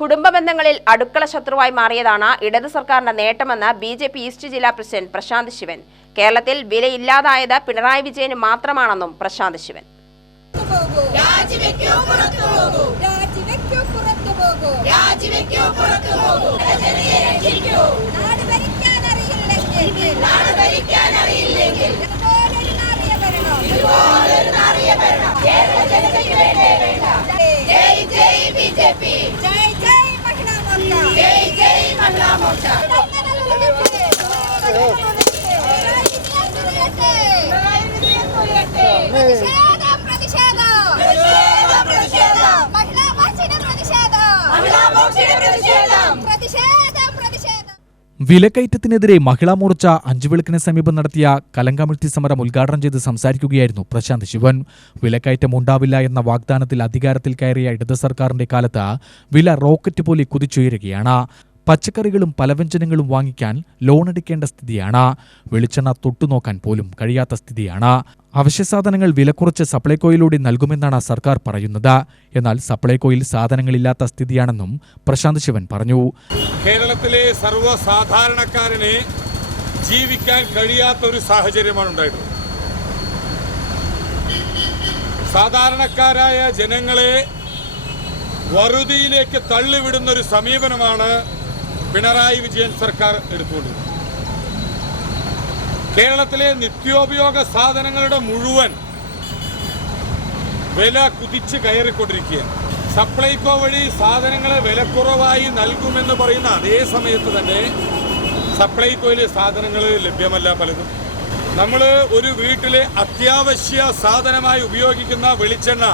കുടുംബ ബന്ധങ്ങളിൽ അടുക്കള ശത്രുവായി മാറിയതാണ് ഇടത് സർക്കാരിന്റെ നേട്ടമെന്ന് ബി ജെ പി ഈസ്റ്റ് ജില്ലാ പ്രസിഡന്റ് പ്രശാന്ത് ശിവൻ. കേരളത്തിൽ വിലയില്ലാതായത് പിണറായി വിജയന് മാത്രമാണെന്നും പ്രശാന്ത് ശിവൻ. കേരള ജനതയ്ക്ക് വേണ്ടേ വേണ്ട. Jai Jai B J P. വിലക്കയറ്റത്തിനെതിരെ Mahila Morcha അഞ്ചുവിളക്കിന് സമീപം നടത്തിയ കലങ്കമിഴ്ത്തി സമരം ഉദ്ഘാടനം ചെയ്ത് സംസാരിക്കുകയായിരുന്നു പ്രശാന്ത് ശിവൻ. വിലക്കയറ്റം ഉണ്ടാവില്ല എന്ന വാഗ്ദാനത്തിൽ അധികാരത്തിൽ കയറിയ ഇടത് സർക്കാരിന്റെ കാലത്ത് വില റോക്കറ്റ് പോലെ കുതിച്ചുയരുകയാണ്. പച്ചക്കറികളും പലവ്യഞ്ജനങ്ങളും വാങ്ങിക്കാൻ ലോൺ എടുക്കേണ്ട സ്ഥിതിയാണ്. വെളിച്ചെണ്ണ തൊട്ടുനോക്കാൻ പോലും കഴിയാത്ത സ്ഥിതിയാണ്. അവശ്യസാധനങ്ങൾ വിലക്കുറച്ച് സപ്ലൈകോയിലൂടെ നൽകുമെന്നാണ് സർക്കാർ പറയുന്നത്. എന്നാൽ സപ്ലൈകോയിൽ സാധനങ്ങളില്ലാത്ത സ്ഥിതിയാണെന്നും പ്രശാന്ത് ശിവൻ പറഞ്ഞു. കേരളത്തിലെ സർവസാധാരണക്കാരന് ജീവിക്കാൻ കഴിയാത്ത ഒരു സാഹചര്യമാണ് ഉണ്ടായിട്ടുള്ളത്. സാധാരണക്കാരായ ജനങ്ങളെ വറുതിയിലേക്ക് തള്ളിവിടുന്ന ഒരു സമീപനമാണ് പിണറായി വിജയൻ സർക്കാർ എടുത്തുകൊണ്ടിരുന്നത് കേരളത്തിലെ നിത്യോപയോഗ സാധനങ്ങളുടെ മുഴുവൻ വില കുതിച്ച് കയറിക്കൊണ്ടിരിക്കുകയാണ്. സപ്ലൈകോ വഴി സാധനങ്ങൾ വിലക്കുറവായി നൽകുമെന്ന് പറയുന്ന അതേ സമയത്ത് തന്നെ സപ്ലൈകോയിലെ സാധനങ്ങൾ ലഭ്യമല്ല പലതും. നമ്മൾ ഒരു വീട്ടിലെ അത്യാവശ്യ സാധനമായി ഉപയോഗിക്കുന്ന വെളിച്ചെണ്ണ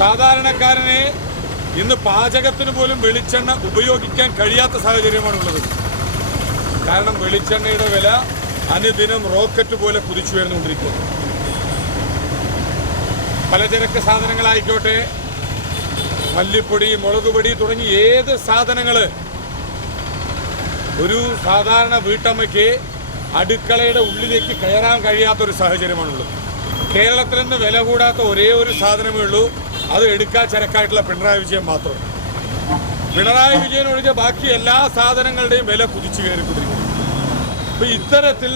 സാധാരണക്കാരനെ ഇന്ന് പാചകത്തിന് പോലും വെളിച്ചെണ്ണ ഉപയോഗിക്കാൻ കഴിയാത്ത സാഹചര്യമാണുള്ളത്. കാരണം വെളിച്ചെണ്ണയുടെ വില അനുദിനം റോക്കറ്റ് പോലെ കുതിച്ചു വരുന്നുകൊണ്ടിരിക്കുന്നു പലചരക്ക് സാധനങ്ങളായിക്കോട്ടെ മല്ലിപ്പൊടി മുളക് പൊടി തുടങ്ങി ഏത് സാധനങ്ങൾ ഒരു സാധാരണ വീട്ടമ്മയ്ക്ക് അടുക്കളയുടെ ഉള്ളിലേക്ക് കയറാൻ കഴിയാത്തൊരു സാഹചര്യമാണുള്ളത്. കേരളത്തിൽ നിന്ന് വില കൂടാത്ത ഒരേ ഒരു സാധനമേ ഉള്ളൂ. അത് എടുക്കാൻ ചരക്കായിട്ടുള്ള പിണറായി വിജയൻ മാത്രം. പിണറായി വിജയൻ ഒഴികെ ബാക്കി എല്ലാ സാധനങ്ങളുടെയും വില കുതിച്ചു കയറിക്കൊണ്ടിരിക്കുന്നു. അപ്പൊ ഇത്തരത്തിൽ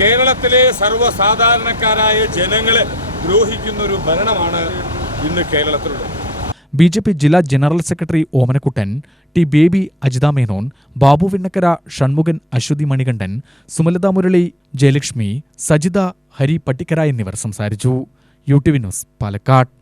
കേരളത്തിലെ സർവസാധാരണക്കാരായ ജനങ്ങളെ ദ്രോഹിക്കുന്ന ഒരു ഭരണമാണ് ഇന്ന് കേരളത്തിലുള്ളത്. ബി ജെ പി ജില്ലാ general secretary Omanakuttan T Baby Ajitha Menon Babu Vinnakkara Shanmukhan Aswathi Manikandan Sumalatha Murali Jayalakshmi Sajitha Hari Pattikkara എന്നിവർ സംസാരിച്ചു. U T V news Palakkad.